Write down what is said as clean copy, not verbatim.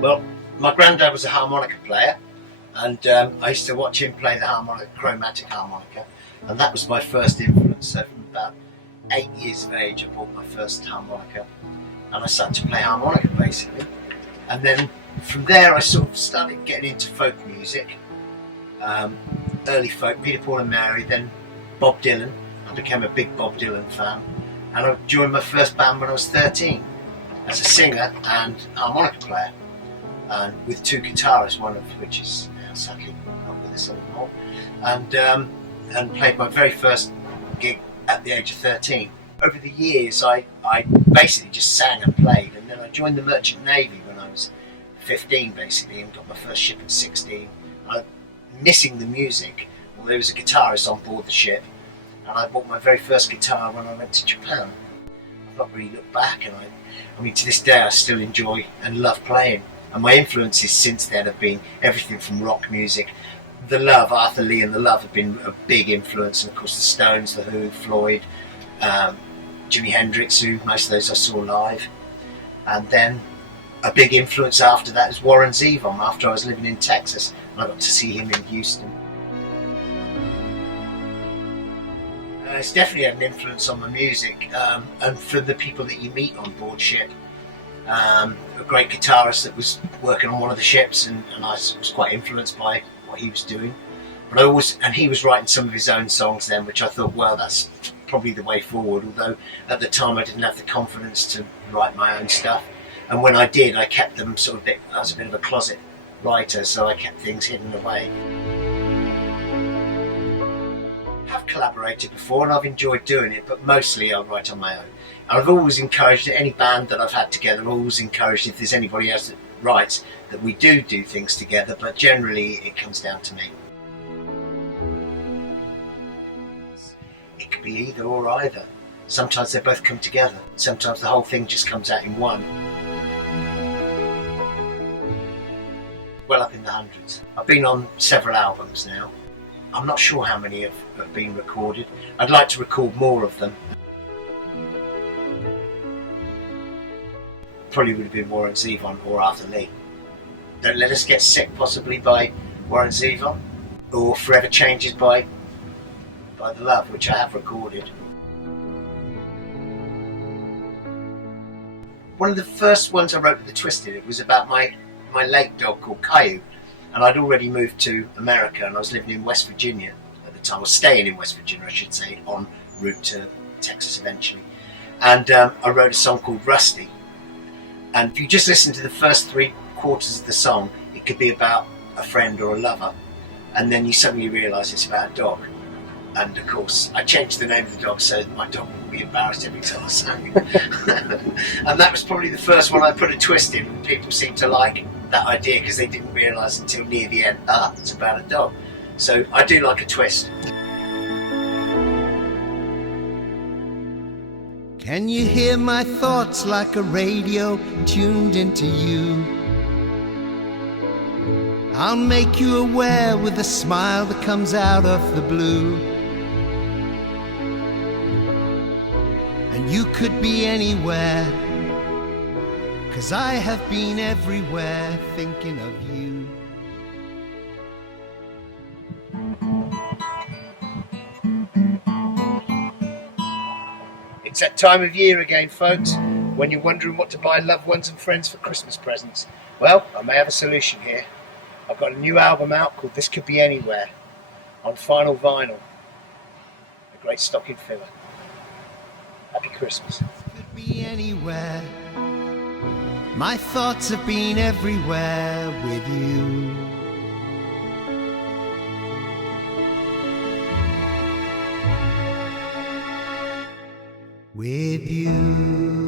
Well, my granddad was a harmonica player, and I used to watch him play the harmonica, chromatic harmonica, and that was my first influence. So from about 8 years of age, I bought my first harmonica, and I started to play harmonica basically. And then from there, I sort of started getting into folk music, early folk, Peter, Paul and Mary, then Bob Dylan. I became a big Bob Dylan fan, and I joined my first band when I was 13 as a singer and harmonica player, and with two guitarists, one of which is now sadly not with us anymore, and played my very first gig at the age of 13. Over the years, I basically just sang and played, and then I joined the Merchant Navy when I was 15 basically, and got my first ship at 16. I'm missing the music. Well, there was a guitarist on board the ship, and I bought my very first guitar when I went to Japan. I've not really looked back, and I mean to this day I still enjoy and love playing. And my influences since then have been everything from rock music. The Love, Arthur Lee and The Love have been a big influence, and of course the Stones, The Who, Floyd, Jimi Hendrix, who most of those I saw live. And then a big influence after that is Warren Zevon, after I was living in Texas, and I got to see him in Houston. It's definitely had an influence on my music, and for the people that you meet on board ship. A great guitarist that was working on one of the ships, and I was quite influenced by what he was doing. But he was writing some of his own songs then, which I thought, well, that's probably the way forward, although at the time I didn't have the confidence to write my own stuff. And when I did, I kept them sort of I was a bit of a closet writer, so I kept things hidden away. I've collaborated before and I've enjoyed doing it, but mostly I write on my own. And I've always encouraged any band that I've had together, I've always encouraged if there's anybody else that writes, that we do things together, but generally it comes down to me. It could be either or either. Sometimes they both come together. Sometimes the whole thing just comes out in one. Well up in the hundreds. I've been on several albums now. I'm not sure how many have been recorded. I'd like to record more of them. Probably would have been Warren Zevon or Arthur Lee. Don't Let Us Get Sick possibly by Warren Zevon, or Forever Changes by The Love, which I have recorded. One of the first ones I wrote with the twist in it was about my lake dog called Caillou. And I'd already moved to America, and I was living in West Virginia at the time. I was staying in West Virginia, I should say, en route to Texas eventually. And I wrote a song called Rusty. And if you just listen to the first 3 quarters of the song, it could be about a friend or a lover. And then you suddenly realise it's about a dog. And of course, I changed the name of the dog so that my dog wouldn't be embarrassed every time I sang it. And that was probably the first one I put a twist in, and people seemed to like that idea because they didn't realise until near the end, it's about a dog. So I do like a twist. Can you hear my thoughts like a radio tuned into you? I'll make you aware with a smile that comes out of the blue. And you could be anywhere, 'cause I have been everywhere thinking of you. It's that time of year again, folks, when you're wondering what to buy loved ones and friends for Christmas presents. Well, I may have a solution here. I've got a new album out called This Could Be Anywhere on Finyl vinyl. A great stocking filler. Happy Christmas. Could be anywhere. My thoughts have been everywhere with you. With you.